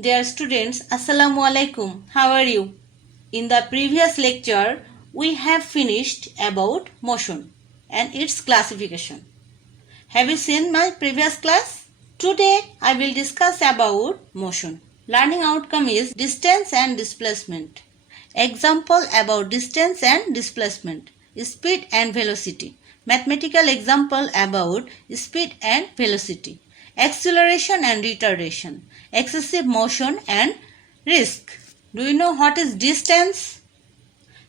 Dear students, Assalamu alaikum. How are you? In the previous lecture, we have finished about motion and its classification. Have you seen my previous class? Today, I will discuss about motion. Learning outcome is distance and displacement. Example about distance and displacement. Speed and velocity. Mathematical example about speed and velocity. Acceleration and retardation. Excessive motion and risk. Do you know what is distance?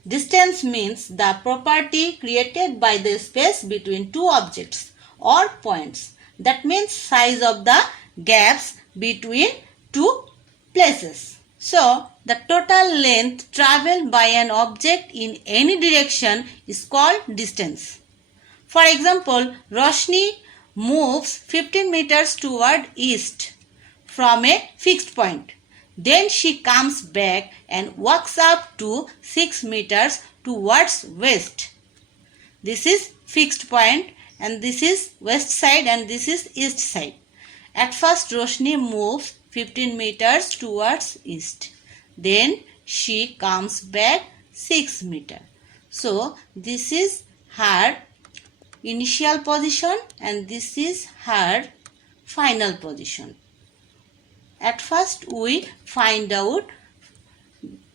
Distance means the property created by the space between two objects or points. That means size of the gaps between two places. So, the total length traveled by an object in any direction is called distance. For example, Roshni moves 15 meters toward east from a fixed point. Then she comes back and walks up to 6 meters towards west. This is fixed point and this is west side and this is east side. At first Roshni moves 15 meters towards east. Then she comes back 6 meters. So this is her initial position and this is her final position. At first we find out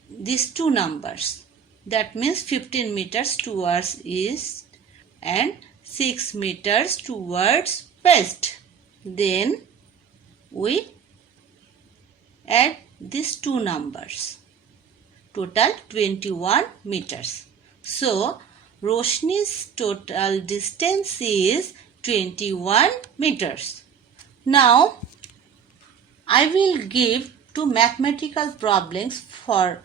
these two numbers. That means 15 meters towards east and 6 meters towards west. Then we add these two numbers. Total 21 meters. So Roshni's total distance is 21 meters. Now, I will give two mathematical problems for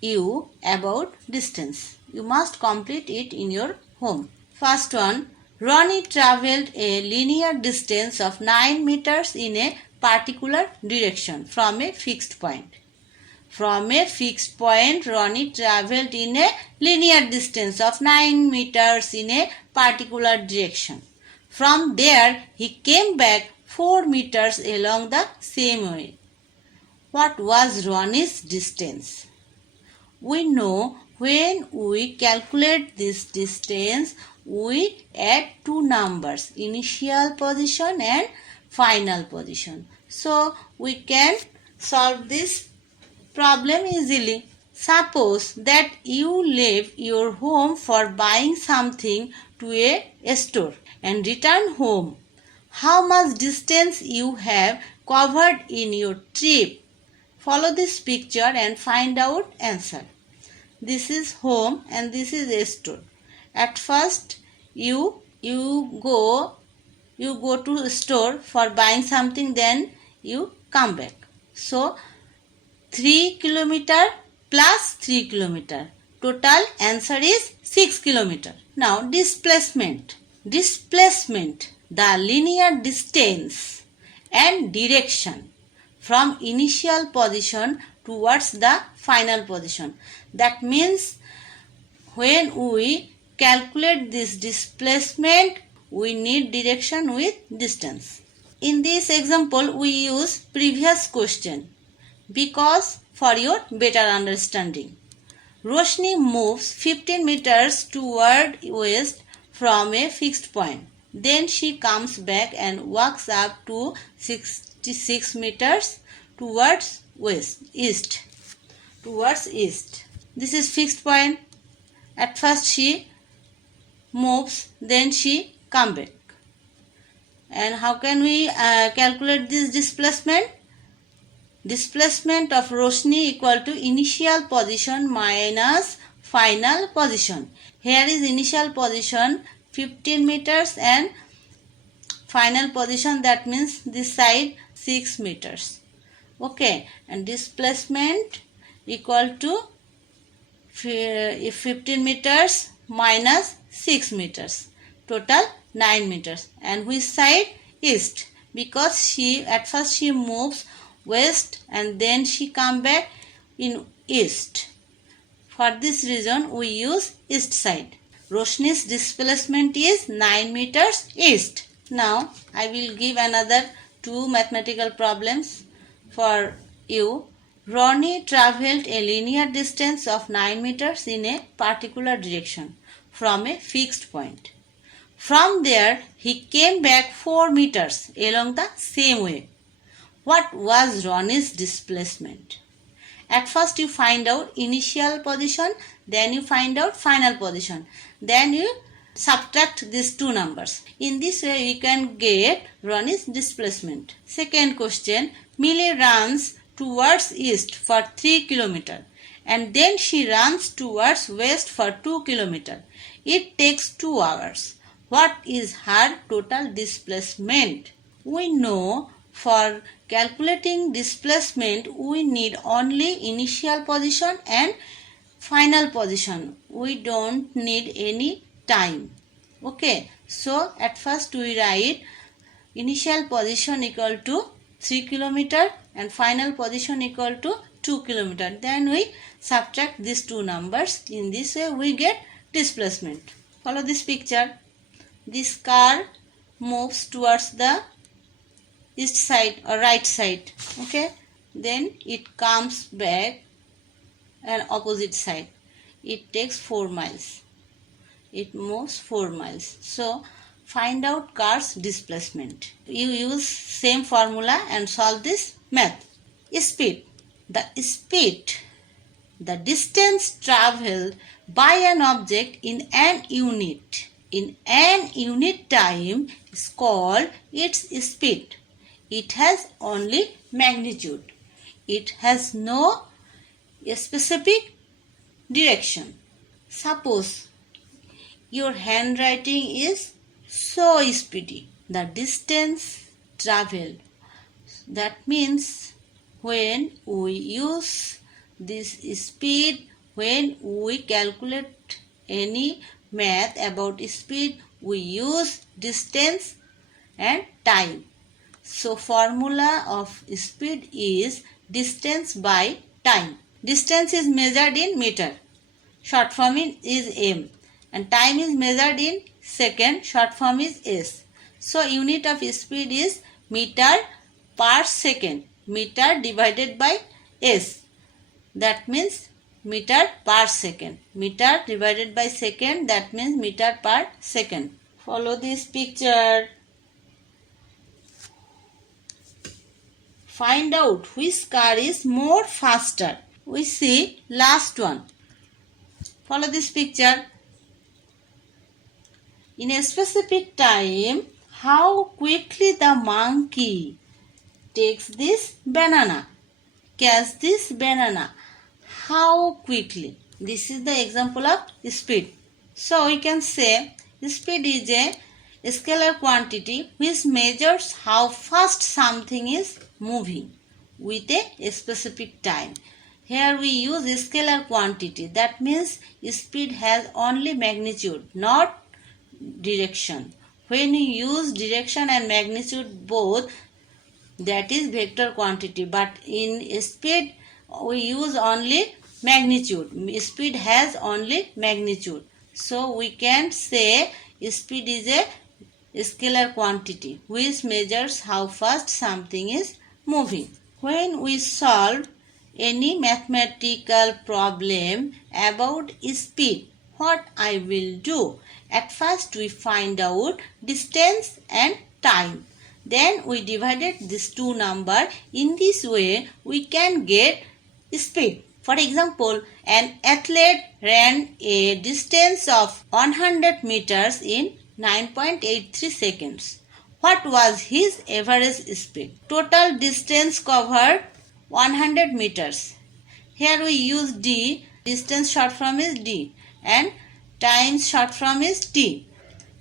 you about distance. You must complete it in your home. First one, Ronnie travelled a linear distance of 9 meters in a particular direction from a fixed point. From a fixed point, Ronnie travelled in a linear distance of 9 meters in a particular direction. From there, he came back 4 meters along the same way. What was Ronnie's distance? We know when we calculate this distance, we add two numbers, initial position and final position. So, we can solve this problem easily. Suppose that you leave your home for buying something to a store and return home. How much distance you have covered in your trip? Follow this picture and find out answer. This is home and this is a store. At first you go to a store for buying something, then you come back. So 3 kilometer plus 3 kilometer. Total answer is 6 kilometer. Now displacement. Displacement, the linear distance and direction from initial position towards the final position. That means when we calculate this displacement, we need direction with distance. In this example, we use previous question because for your better understanding. Roshni moves 15 meters toward west from a fixed point. Then she comes back and walks up to 66 meters towards east. This is fixed point. At first she moves, then she comes back. And how can we calculate this displacement? Displacement of Roshni equal to initial position minus final position. Here is initial position 15 meters and final position, that means this side 6 meters. Okay, and displacement equal to 15 meters minus 6 meters. Total 9 meters. And which side? East. Because at first she moves west and then she come back in east. For this reason we use east side. Roshni's displacement is 9 meters east. Now I will give another two mathematical problems for you, Ronnie traveled a linear distance of 9 meters in a particular direction from a fixed point. From there, he came back 4 meters along the same way. What was Ronnie's displacement? At first you find out initial position, then you find out final position. Then you subtract these two numbers. In this way we can get Ronnie's displacement. Second question, Millie runs towards east for 3 km and then she runs towards west for 2 km. It takes 2 hours. What is her total displacement? We know for calculating displacement we need only initial position and final position. We don't need any time. Okay, so at first we write initial position equal to 3 km and final position equal to 2 km. Then we subtract these two numbers. In this way we get displacement. Follow this picture. This car moves towards the east side or right side. Okay, then it comes back and opposite side. It takes 4 miles. It moves 4 miles. So find out car's displacement. You use same formula and solve this math. Speed. The distance traveled by an object in an unit time is called its speed. It has only magnitude. It has no specific direction. Suppose your handwriting is so speedy. The distance traveled. That means when we use this speed, when we calculate any math about speed, we use distance and time. So formula of speed is distance by time. Distance is measured in meter. Short form is m. And time is measured in second. Short form is s. So unit of speed is meter per second. Meter divided by s. That means meter per second. Meter divided by second, that means meter per second. Follow this picture. Find out which car is more faster. We see last one. Follow this picture. In a specific time, how quickly the monkey takes this banana. Catch this banana. How quickly. This is the example of speed. So we can say speed is a scalar quantity which measures how fast something is moving with a specific time. Here we use a scalar quantity. That means speed has only magnitude, not direction. When you use direction and magnitude both, that is vector quantity. But in speed, we use only magnitude. Speed has only magnitude. So we can say speed is a scalar quantity which measures how fast something is moving. When we solve any mathematical problem about speed, what I will do? At first we find out distance and time. Then we divided these two numbers. In this way we can get speed. For example, an athlete ran a distance of 100 meters in 9.83 seconds. What was his average speed? Total distance covered 100 meters. Here we use D. Distance short form is D. And time short form is T.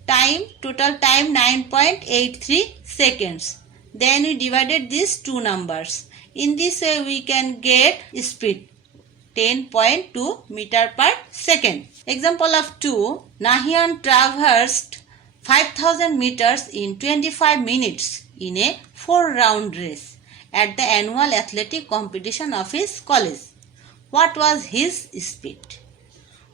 Time, total time 9.83 seconds. Then we divided these two numbers. In this way we can get speed 10.2 meter per second. Example of 2. Nahian traversed 5000 meters in 25 minutes in a 4-round race at the annual athletic competition of his college. What was his speed?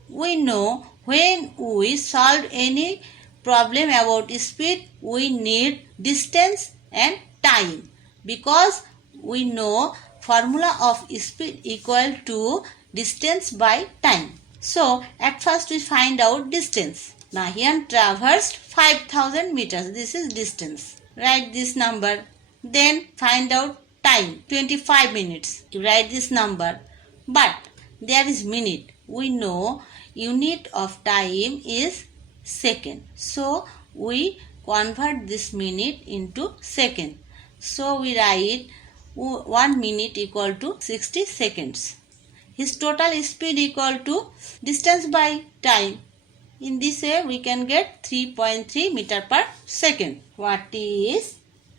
We know when we solve any problem about speed, we need distance and time, because we know formula of speed equal to distance by time. So at first we find out distance. Nahian traversed 5000 meters. This is distance. Write this number. Then find out time, 25 minutes. You write this number. But there is minute. We know unit of time is second. So we convert this minute into second. So we write 1 minute equal to 60 seconds. His total speed equal to distance by time. In this way we can get 3.3 meter per second. What is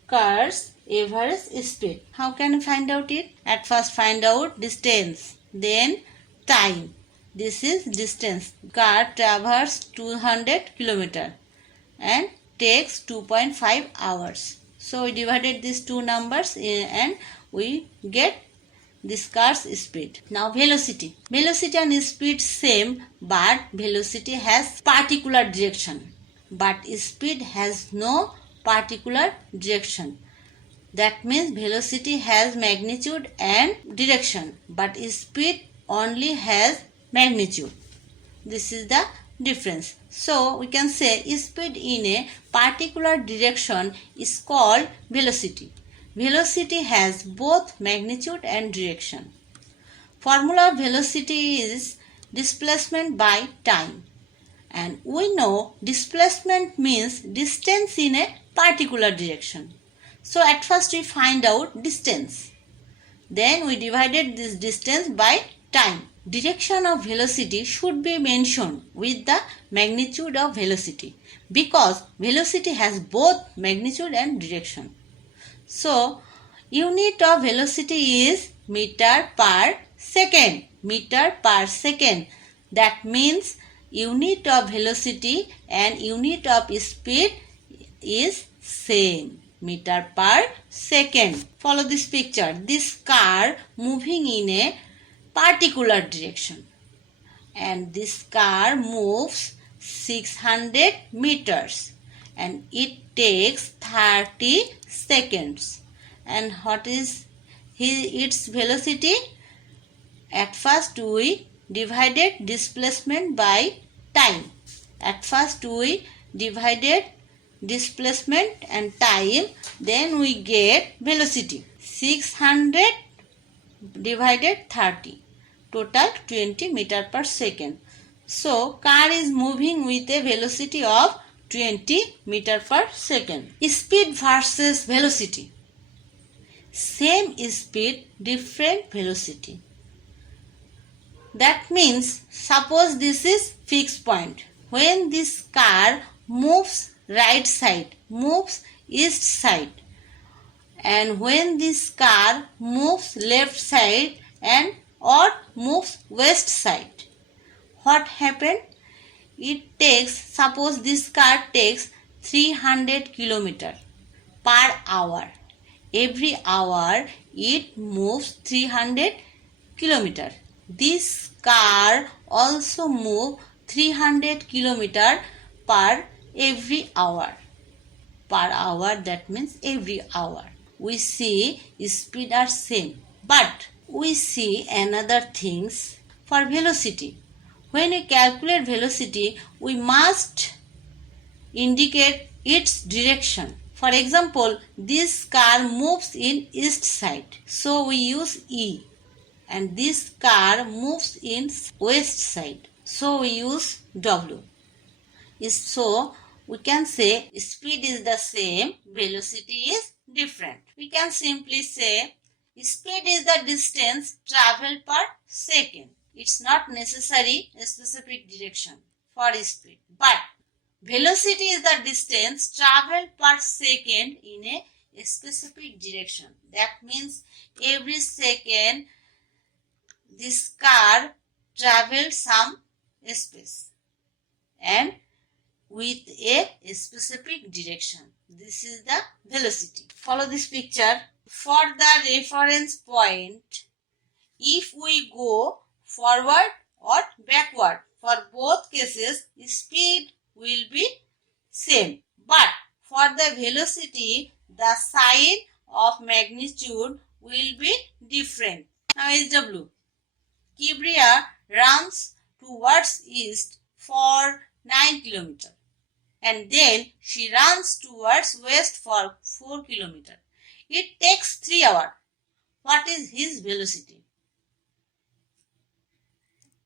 car's average speed? How can we find out it? At first find out distance, then time. This is distance. Car traverses 200 km and takes 2.5 hours. So we divided these two numbers and we get this car's speed. Now velocity. Velocity and speed same, but velocity has particular direction. But speed has no particular direction. That means velocity has magnitude and direction, but speed only has magnitude. This is the difference. So we can say speed in a particular direction is called velocity. Velocity has both magnitude and direction. Formula of velocity is displacement by time. And we know displacement means distance in a particular direction. So at first we find out distance. Then we divided this distance by time. Direction of velocity should be mentioned with the magnitude of velocity because velocity has both magnitude and direction. So, unit of velocity is meter per second. Meter per second. That means unit of velocity and unit of speed is same. Meter per second. Follow this picture. This car moving in a particular direction. And this car moves 600 meters. And it takes 30 seconds. And what is its velocity? At first we divided displacement by time. At first we divided displacement and time, then we get velocity. 600 divided 30, total 20 meter per second. So car is moving with a velocity of 20 meter per second. Speed versus velocity. Same speed, different velocity. That means suppose this is fixed point. When this car moves right side, moves east side, and when this car moves left side and or moves west side, what happened? It takes, suppose this car takes 300 km per hour. Every hour it moves 300 km. This car also moves 300 km per every hour. Per hour, that means every hour. We see speed are same. But we see another things for velocity. When we calculate velocity, we must indicate its direction. For example, this car moves in east side. So we use E. And this car moves in west side. So we use W. So we can say speed is the same, velocity is different. We can simply say speed is the distance traveled per second. It's not necessary a specific direction for speed. But velocity is the distance traveled per second in a specific direction. That means every second this car travels some space and with a specific direction. This is the velocity. Follow this picture. For the reference point, if we go forward or backward, for both cases, speed will be same. But for the velocity, the sign of magnitude will be different. Now SW. Kibriya runs towards east for 9 km and then she runs towards west for 4 km. It takes 3 hours. What is his velocity?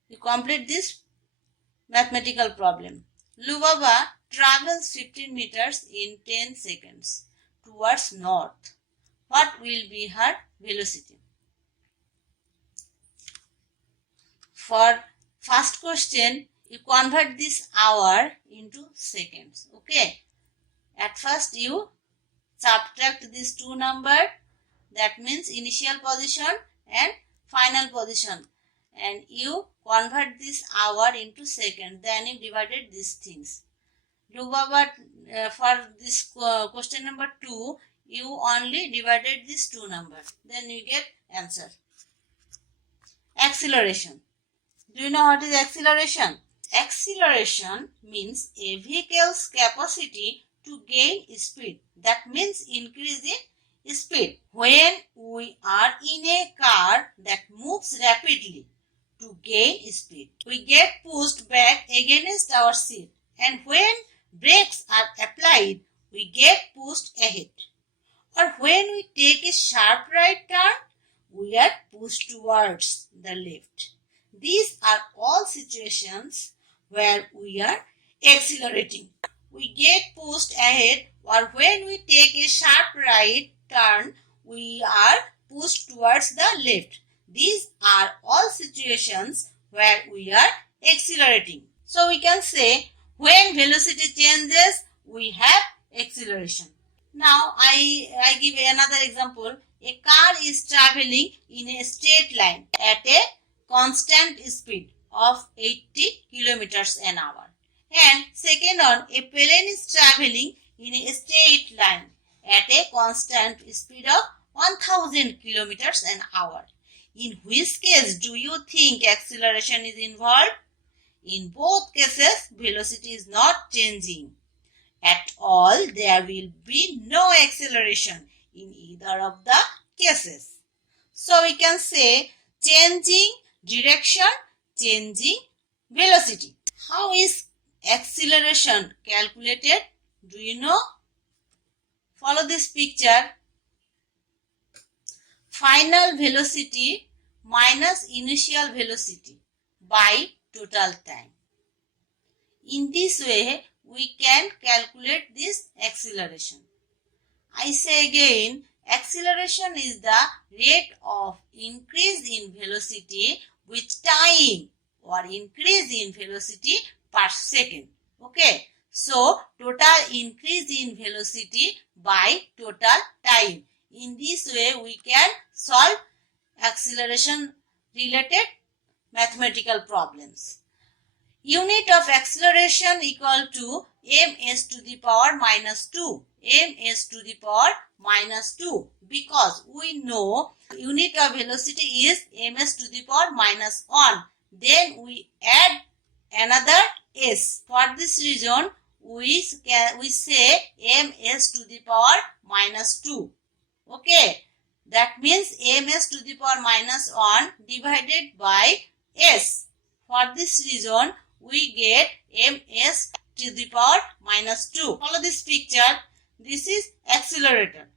You complete this mathematical problem. Lubaba travels 15 meters in 10 seconds towards north. What will be her velocity? For first question, you convert this hour into seconds. Okay. At first you subtract these two numbers. That means initial position and final position. And you convert this hour into seconds. Then you divided these things. Lubaba, for this question number 2, you only divided these two numbers. Then you get answer. Acceleration. Do you know what is acceleration? Acceleration means a vehicle's capacity to gain speed. That means increase in speed. When we are in a car that moves rapidly to gain speed, we get pushed back against our seat. And when brakes are applied, we get pushed ahead. Or when we take a sharp right turn, we are pushed towards the left. These are all situations where we are accelerating. We get pushed ahead, or when we take a sharp right turn, we are pushed towards the left. These are all situations where we are accelerating. So we can say when velocity changes, we have acceleration. Now I give another example. A car is traveling in a straight line at a constant speed of 80 kilometers an hour. And second one, a plane is traveling in a straight line at a constant speed of 1000 kilometers an hour. In which case do you think acceleration is involved? In both cases, velocity is not changing. At all, there will be no acceleration in either of the cases. So we can say changing direction, changing velocity. How is acceleration calculated? Do you know? Follow this picture. Final velocity minus initial velocity by total time. In this way, we can calculate this acceleration. I say again, acceleration is the rate of increase in velocity with time or increase in velocity per second. Okay. So, total increase in velocity by total time. In this way, we can solve acceleration related mathematical problems. Unit of acceleration equal to ms to the power minus 2. ms to the power minus 2, because we know unit of velocity is ms to the power minus 1. Then we add another s. For this reason, we say ms to the power minus 2. Okay. That means ms to the power minus 1 divided by s. For this reason, we get ms to the power minus 2. Follow this picture. This is accelerator.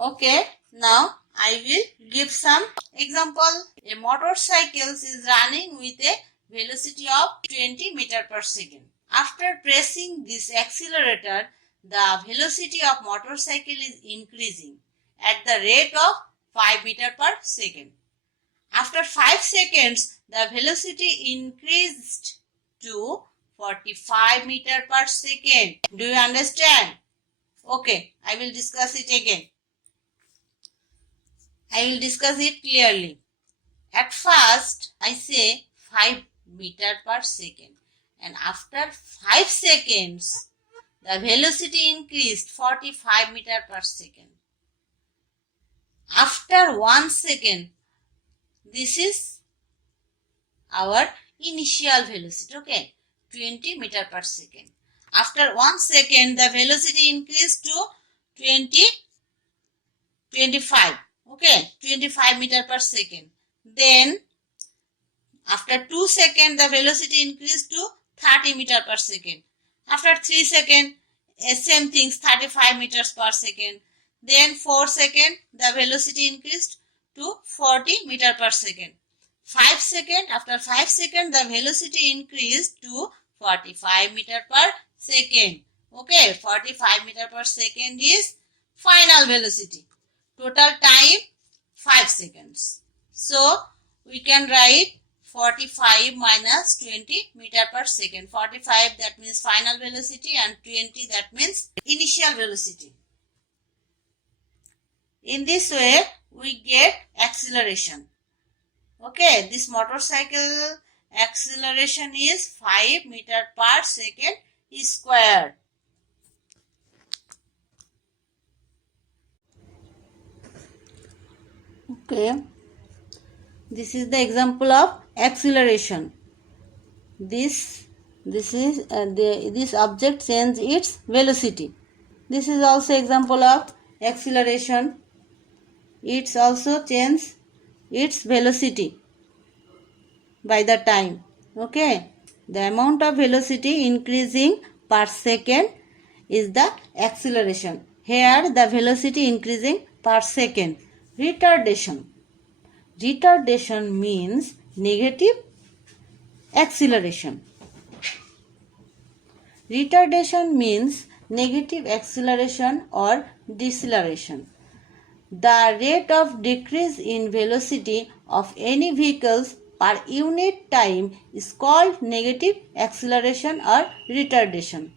Okay. Now, I will give some example. A motorcycle is running with a velocity of 20 meter per second. After pressing this accelerator, the velocity of motorcycle is increasing at the rate of 5 meter per second. After 5 seconds, the velocity increased to 45 meter per second. Do you understand? Okay, I will discuss it again. I will discuss it clearly. At first, I say 5 meter per second. And after 5 seconds, the velocity increased 45 meter per second. After 1 second, this is our initial velocity, okay, 20 meter per second. After 1 second, the velocity increased to 25. Okay, 25 meter per second. Then after 2 seconds, the velocity increased to 30 meter per second. After 3 seconds, same things, 35 meters per second. Then 4 seconds, the velocity increased to 40 meter per second. 5 seconds, after 5 seconds, the velocity increased to 45 meter per second. Okay, 45 meter per second is final velocity. Total time 5 seconds. So we can write 45 minus 20 meter per second. 45 that means final velocity and 20 that means initial velocity. In this way we get acceleration. Okay, this motorcycle acceleration is 5 meter per second square. Okay, this is the example of acceleration. This object changes its velocity. This is also example of acceleration. It's also changes its velocity by the time. Okay, the amount of velocity increasing per second is the acceleration. Here the velocity increasing per second. Retardation. Retardation means negative acceleration. Retardation means negative acceleration or deceleration. The rate of decrease in velocity of any vehicles per unit time is called negative acceleration or retardation.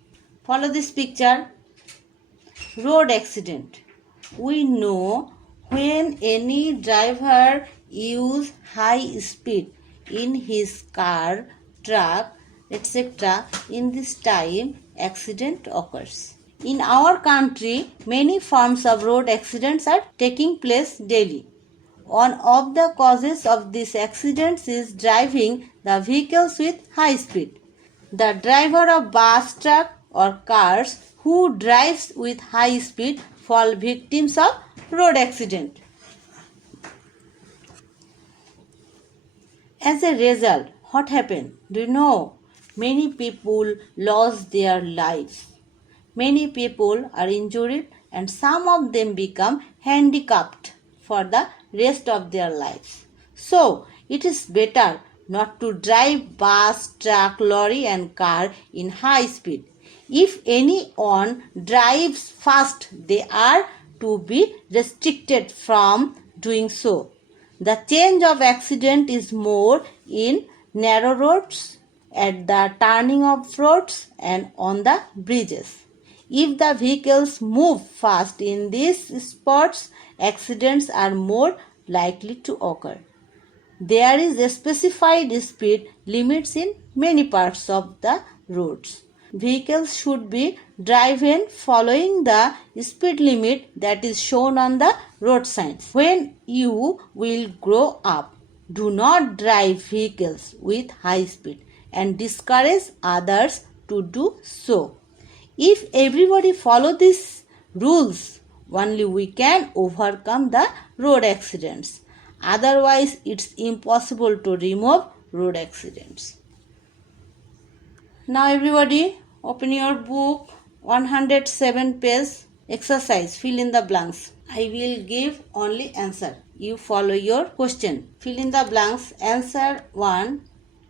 Follow this picture. Road accident. We know when any driver uses high speed in his car, truck, etc., in this time accident occurs. In our country, many forms of road accidents are taking place daily. One of the causes of these accidents is driving the vehicles with high speed. The driver of bus, truck or cars who drives with high speed fall victims of road accident. As a result, what happened? Do you know? Many people lost their lives. Many people are injured and some of them become handicapped for the rest of their lives. So, it is better not to drive bus, truck, lorry and car in high speed. If anyone drives fast, they are to be restricted from doing so. The change of accident is more in narrow roads, at the turning of roads and on the bridges. If the vehicles move fast in these spots, accidents are more likely to occur. There is a specified speed limits in many parts of the roads. Vehicles should be driven following the speed limit that is shown on the road signs. When you will grow up, do not drive vehicles with high speed and discourage others to do so. If everybody follow these rules, only we can overcome the road accidents. Otherwise, it's impossible to remove road accidents. Now everybody open your book 107 page exercise, fill in the blanks. I will give only answer. You follow your question. Fill in the blanks. Answer 1,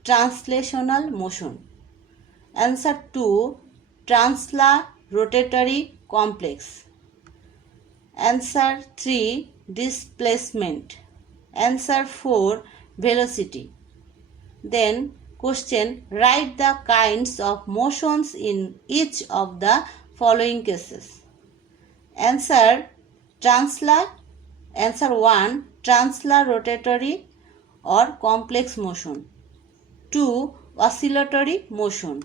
translational motion. Answer 2, translorotatory complex. Answer 3, displacement. Answer 4, velocity. Then question, write the kinds of motions in each of the following cases. Answer 1, translorotatory or complex motion. 2, oscillatory motion.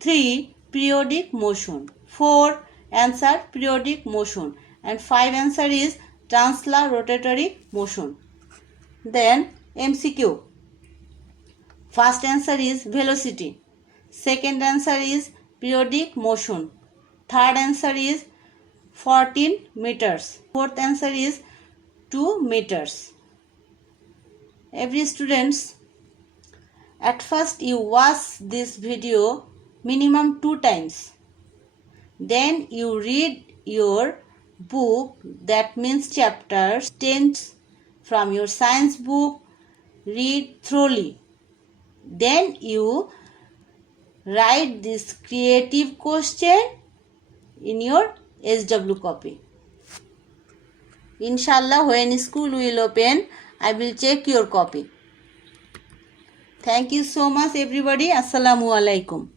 3, periodic motion. 4, answer periodic motion. And 5 answer is translorotatory motion. Then MCQ. First answer is velocity. Second answer is periodic motion. Third answer is 14 meters. Fourth answer is 2 meters. Every students, at first you watch this video minimum 2 times. Then you read your book, that means chapters 10 from your science book, read thoroughly. Then you write this creative question in your SW copy. Inshallah, when school will open, I will check your copy. Thank you so much everybody. Assalamu alaikum.